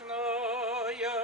вечная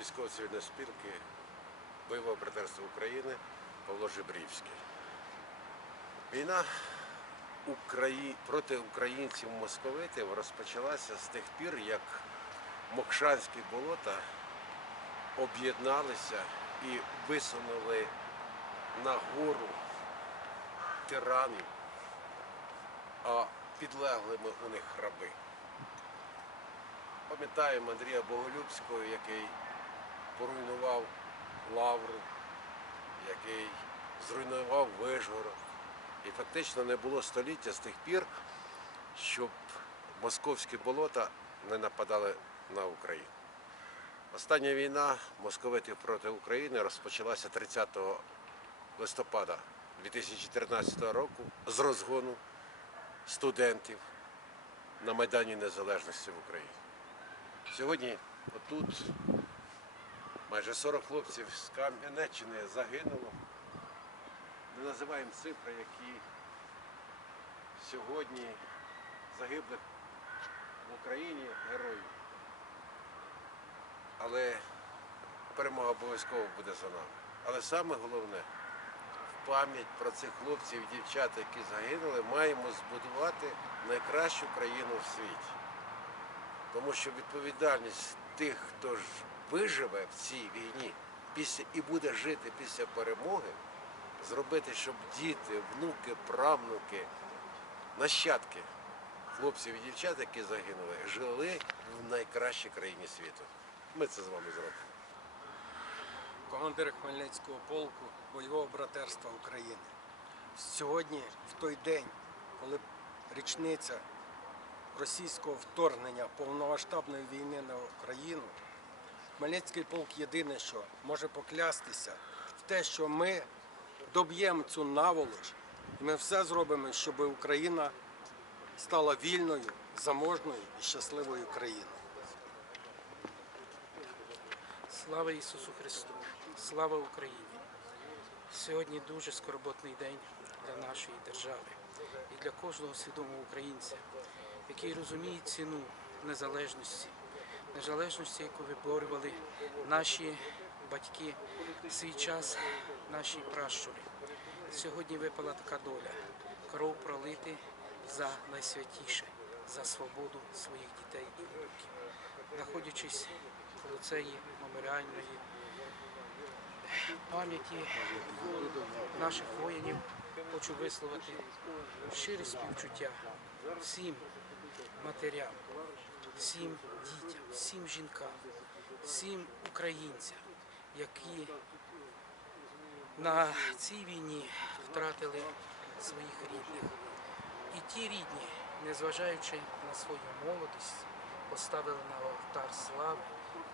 військово-цивільної спілки бойового братерства України Павло Жебрівський. Війна Украї... проти українців московитів розпочалася з тих пір, як Мокшанські болота об'єдналися і висунули на гору тиранів, а підлеглими у них раби. Пам'ятаємо Андрія Боголюбського, який поруйнував Лавру, який зруйнував Вишгород. І фактично не було століття з тих пір, щоб московські болота не нападали на Україну. Остання війна московитів проти України розпочалася 30 листопада 2014 року з розгону студентів на Майдані Незалежності в Україні. Сьогодні отут майже 40 хлопців з Кам'янеччини загинуло. Ми називаємо цифри, які сьогодні загиблих в Україні героїв. Але перемога обов'язково буде за нами. Але саме головне, в пам'ять про цих хлопців і дівчат, які загинули, маємо збудувати найкращу країну в світі. Тому що відповідальність тих, хто ж виживе в цій війні після і буде жити після перемоги, зробити, щоб діти, внуки, правнуки, нащадки хлопців і дівчат, які загинули, жили в найкращій країні світу. Ми це з вами зробимо. командир Хмельницького полку бойового братерства України. Сьогодні, в той день, коли річниця російського вторгнення повномасштабної війни на Україну, Хмельницький полк єдине, що може поклястися в те, що ми доб'ємо цю наволоч, і ми все зробимо, щоб Україна стала вільною, заможною і щасливою країною. Слава Ісусу Христу! Слава Україні! Сьогодні дуже скорботний день для нашої держави і для кожного свідомого українця, який розуміє ціну незалежності, незалежності, яку виборювали наші батьки в свій час, наші пращури. Сьогодні випала така доля кров пролити за найсвятіше, за свободу своїх дітей і внуків. Знаходячись коло цієї меморіальної пам'яті наших воїнів, хочу висловити щире співчуття всім матерям, всім дітям, всім жінкам, всім українцям, які на цій війні втратили своїх рідних. І ті рідні, незважаючи на свою молодість, поставили на алтар слави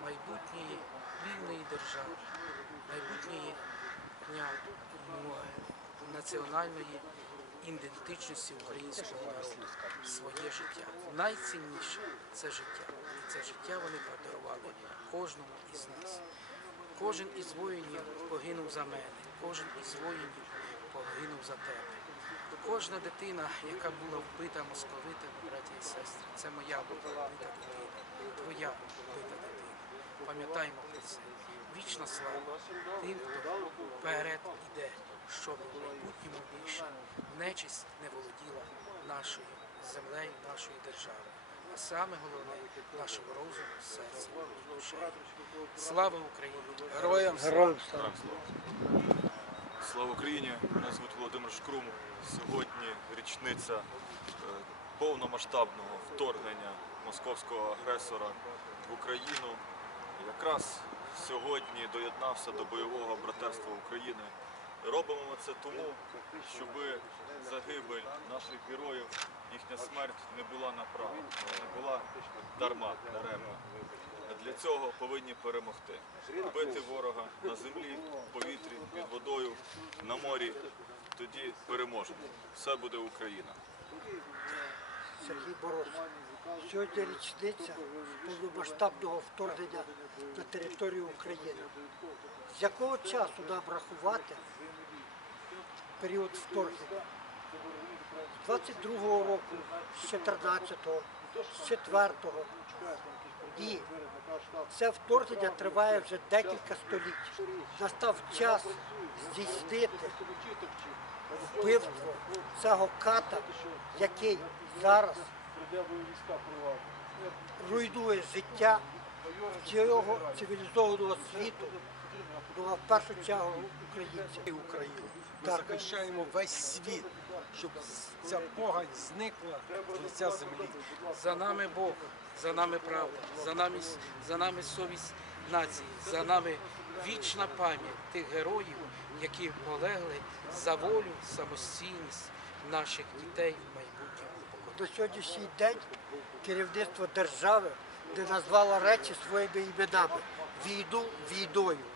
майбутньої вільної держави, майбутньої дня національної ідентичності українського народу, своє життя. Найцінніше це життя. І це життя вони подарували кожному із нас. Кожен із воїнів погинув за мене, кожен із воїнів погинув за тебе. Кожна дитина, яка була вбита московитами, браті і сестри, це моя була вбита дитина, твоя вбита дитина. Пам'ятаймо про це. Вічна слава тим, хто вперед іде, щоб в майбутньому більше нечисть не володіла нашою землею, нашою державою. а саме головне нашого розуму, серця, душею. Слава Україні! Героям слава! Слава! Слава Україні! Мене звуть Володимир Шкрум. Сьогодні річниця е, повномасштабного вторгнення московського агресора в Україну. Якраз сьогодні доєднався до бойового братерства України. Робимо ми це тому, щоб загибель наших героїв, їхня смерть не була направо, не була дарма, даремна. Для цього повинні перемогти. Бити ворога на землі, в повітрі, під водою, на морі. Тоді переможемо. Все буде Україна. Сергій Борос. Сьогодні річниця повномасштабного вторгнення на територію України. З якого часу нам рахувати період вторгнення? З 22-го року, з 14-го, з 4-го. Ні. Це вторгнення триває вже декілька століть. Настав час здійснити вбивство цього ката, який зараз руйнує життя цього цивілізованого світу, ну а в першу чергу українців. І Україну. Ми захищаємо весь світ, щоб ця погань зникла з лиця землі. За нами Бог, за нами правда, за нами, за нами совість нації, за нами вічна пам'ять тих героїв, які полегли за волю, самостійність наших дітей в майбутньому. До сьогоднішній день керівництво держави не назвало речі своїми іменами. Війну війною.